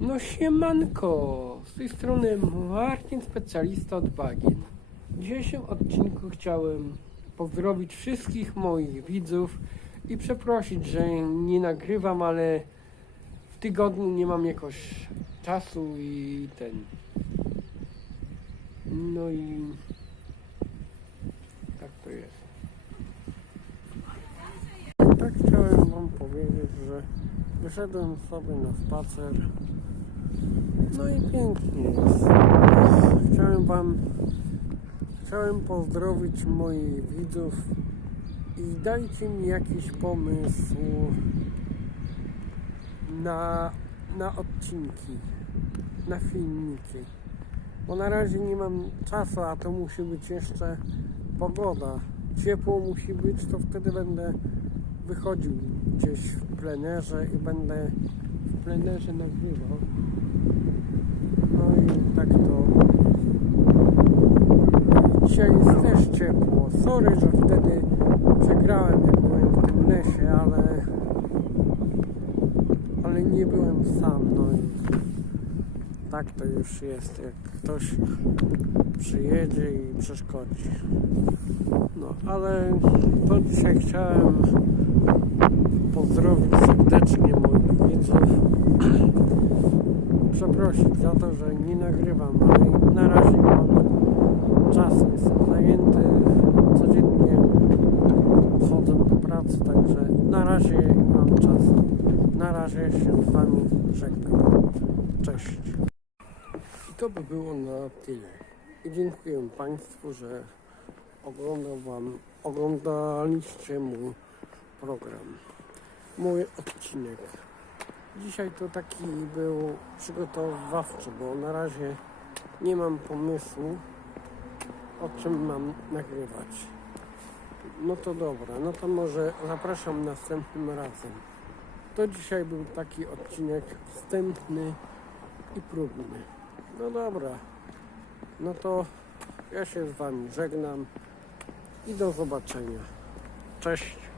No siemanko, z tej strony Marcin, specjalista od bagien. W dzisiejszym odcinku chciałem pozdrowić wszystkich moich widzów i przeprosić, że nie nagrywam, ale w tygodniu nie mam jakoś czasu i ten. No i tak to jest. Tak chciałem wam powiedzieć, że wyszedłem sobie na spacer. No i pięknie jest. Chciałem wam chciałem pozdrowić moich widzów i dajcie mi jakiś pomysł na, na odcinki, na filmiki. Bo na razie nie mam czasu, a to musi być jeszcze pogoda. Ciepło musi być, to wtedy będę wychodził gdzieś w plenerze i będę w plenerze nagrywał. No i tak to. Dzisiaj jest też ciepło. Sorry, że wtedy przegrałem jak byłem w tym lesie, ale ale nie byłem sam, no i tak to już jest, jak ktoś przyjedzie i przeszkodzi. No, ale to dzisiaj chciałem pozdrowić serdecznie moich widzów. Przeprosić za to, że nie nagrywam, ale na razie mam czasu. Jestem zajęty codziennie chodzę do pracy, także na razie mam czasu. Na razie się z Wami żegnam. Cześć. I to by było na tyle. I dziękuję Państwu, że oglądał Wam, oglądaliście mój program, mój odcinek. Dzisiaj to taki był przygotowawczy, bo na razie nie mam pomysłu, o czym mam nagrywać. No to dobra, no to może zapraszam następnym razem. To dzisiaj był taki odcinek wstępny i próbny. No dobra, no to ja się z Wami żegnam i do zobaczenia. Cześć.